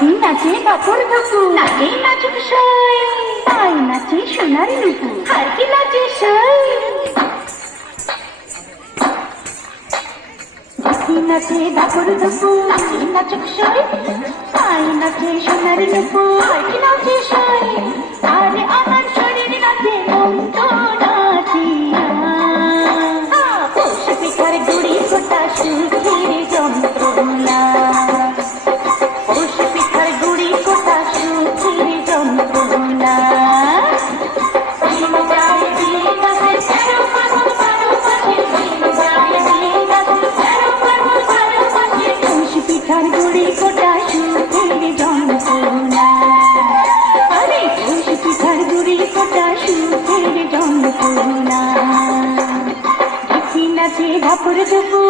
নাচি নাচে কাপড় ধুকু নাচে নাচুক সই। তাই নাচে সোনার নুকু আর কি নাচে সই। নাচি নাচে কাপড় ধুকু নাচে নাচুক সই। তাই নাচে সোনার নুকু আর কি নাচে সই। আরে আমার ঝাপুর দুপুর।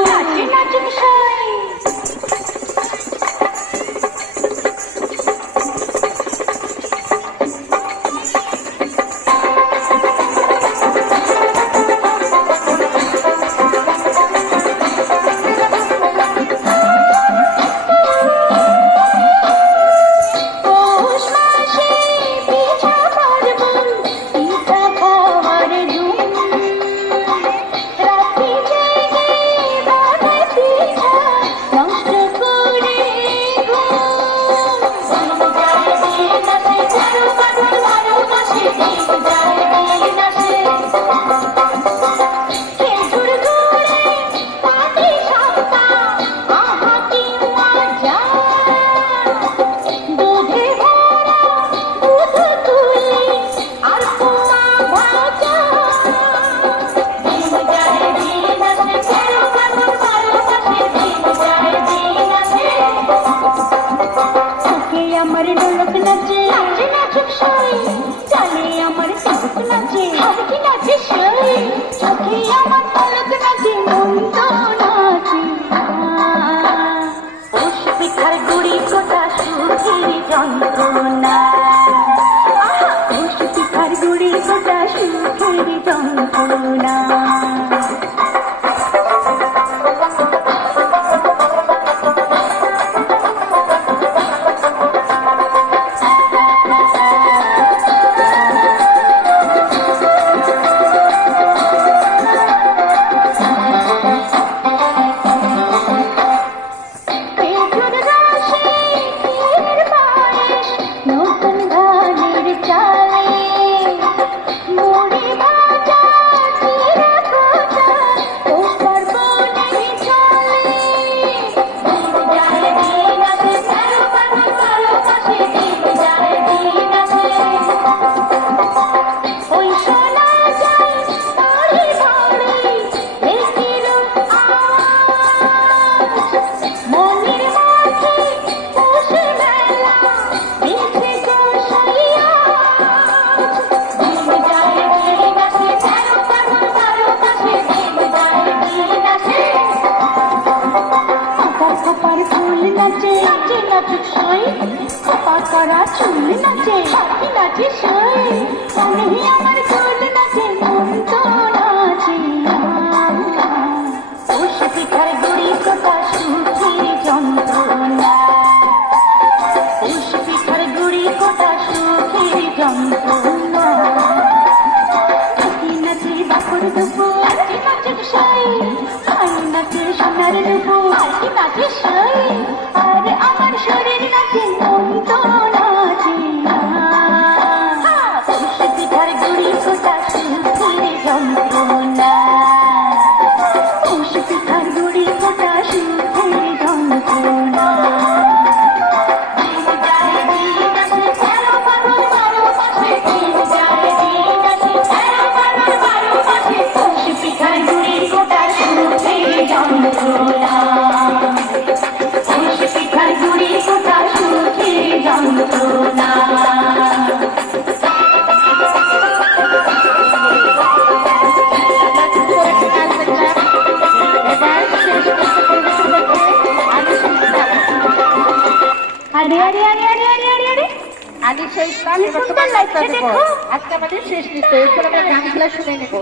好听到听旋律。নাচে নাচে ছয় কপা করা চুল নাচে পাখি নাচে সয় আমি আমার চুল নাচে, মন তো নাচে বসে পিঠার গড়ি কোটা যন্ত্রণা। বসে যন্ত্রণা। নাচে দুপুর নাচে নাচে সয় নাচে সোনার দুপুর নাচে আরে আরে আরে আরে আরে আরে আরে। আগে সেই আজকে আমাদের শেষ নৃত্য এরপর আমরা গান খেলা শুনে নেব।